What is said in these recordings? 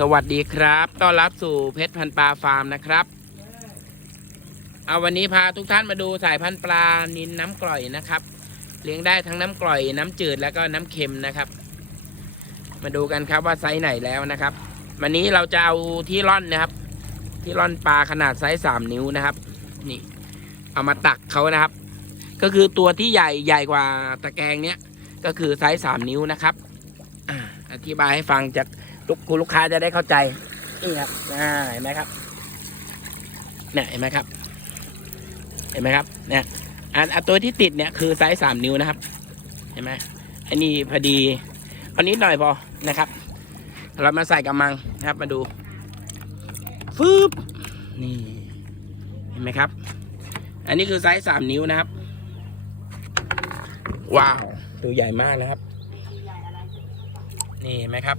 สวัสดีครับ ต้อนรับสู่เพชรพันปลาฟาร์มนะครับ เอาวันนี้พาทุกท่านมาดูสายพันธุ์ปลานินน้ำกร่อยนะครับ เลี้ยงได้ทั้งน้ำกร่อย น้ำจืดแล้วก็น้ำเค็มนะครับ มาดูกันครับว่าไซส์ไหนแล้วนะครับ วันนี้เราจะเอาที่ร่อนนะครับ ที่ร่อนปลาขนาดไซส์สามนิ้วนะครับ นี่ เอามาตักเขานะครับ ก็คือตัวที่ใหญ่ใหญ่กว่าตะแกรงเนี้ยก็คือไซส์สามนิ้วนะครับอ่าอธิบายให้ฟังจาก ลูกคุณลูกค้าจะได้เข้าใจ นี่ครับอ่าเห็นไหมครับเนี่ยเห็นไหมครับ เห็นไหมครับ เนี่ยอันอันตัวที่ติดเนี่ยคือไซส์สามนิ้วนะครับ เห็นไหมอันนี้พอดีเอานิดหน่อยพอนะครับ เรามาใส่กำมังนะครับมาดูฟืบนี่เห็นไหมครับ อันนี้คือไซส์สามนิ้วนะครับ ว้าว ตัวใหญ่มากนะครับ นี่เห็นไหมครับ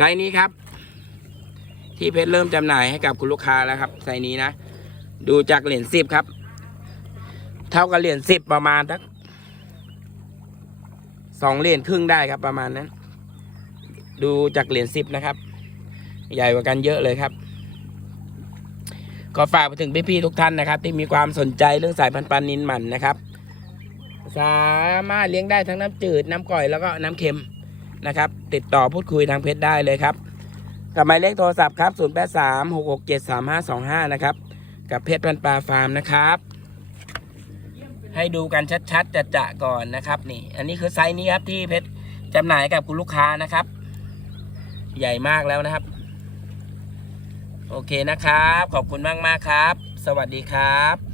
ไซส์นี้ครับ ที่เพชรเริ่มจำหน่ายให้กับคุณลูกค้าแล้วครับไซส์นี้นะ ดูจากเหรียญสิบครับ เท่ากับเหรียญสิบประมาณสักสองเหรียญครึ่งได้ครับประมาณนั้น ดูจากเหรียญสิบนะครับ ใหญ่กว่ากันเยอะเลยครับก็ฝากไปถึงพี่ๆทุกท่านนะครับ ที่มีความสนใจเรื่องสายพันธุ์ปลานินหมันนะครับ สามารถเลี้ยงได้ทั้งน้ำจืดน้ำก่อยแล้วก็น้ำเค็ม นะครับ ติดต่อพูดคุยทางเพจได้เลยครับ กับหมายเลขโทรศัพท์ครับ 0 8 3 6 6 7 3 5 2 5 นะครับ กับเพจพันปลาฟาร์มนะครับ ให้ดูกันชัดๆจะๆก่อนนะครับนี่ อันนี้คือไซส์นี้ครับที่เพชรจำหน่ายกับคุณลูกค้านะครับ ใหญ่มากแล้วนะครับ โอเคนะครับ ขอบคุณมากๆครับ สวัสดีครับ